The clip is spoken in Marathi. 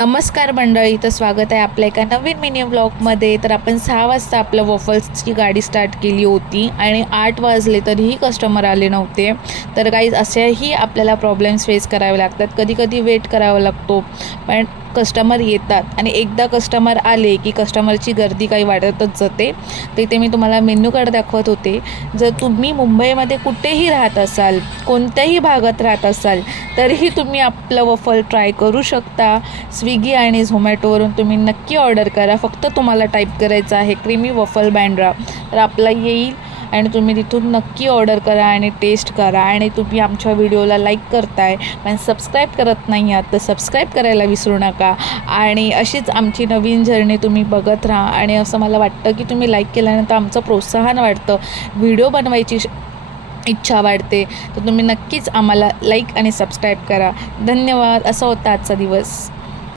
नमस्कार मंडळी, तर स्वागत आहे आपल्या एका नवीन मिनी व्लॉगमध्ये. तर आपण 6 वाजता आपलं वॉफल्सची गाडी स्टार्ट केली होती आणि 8 वाजले तरीही कस्टमर आले नव्हते. तर काही असेही आपल्याला प्रॉब्लेम्स फेस करावे लागतात. कधी वेट करावा लागतो, पण कस्टमर येतात आणि एकदा कस्टमर आले की कस्टमरची गर्दी काही वाढतच जाते. तर इथे मी तुम्हाला मेन्यू कार्ड दाखवत होते. जर तुम्ही मुंबईमध्ये कुठेही राहत असाल, कोणत्याही भागात राहत असाल, तरीही तुम्ही आपलं वॉफल ट्राय करू शकता. स्विगी आणि झोमॅटोवरून तुम्ही नक्की ऑर्डर करा. फक्त तुम्हाला टाईप करायचं आहे क्रीमी वॉफल बँड्रा, तर आपला येईल आणि तुम्ही तिथून नक्की ऑर्डर करा आणि टेस्ट करा. आणि तुम्ही आमच्या व्हिडिओला लाईक करताय पण सबस्क्राईब करत नाही आहात, तर सबस्क्राईब करायला विसरू नका. आणि अशीच आमची नवीन जर्नी तुम्ही बघत राहा. आणि असं मला वाटतं की तुम्ही लाईक केल्यानंतर आमचं प्रोत्साहन वाढतं, व्हिडिओ बनवायची इच्छा वाढते. तर तुम्ही नक्कीच आम्हाला लाईक आणि सबस्क्राईब करा. धन्यवाद. असा होता आजचा दिवस.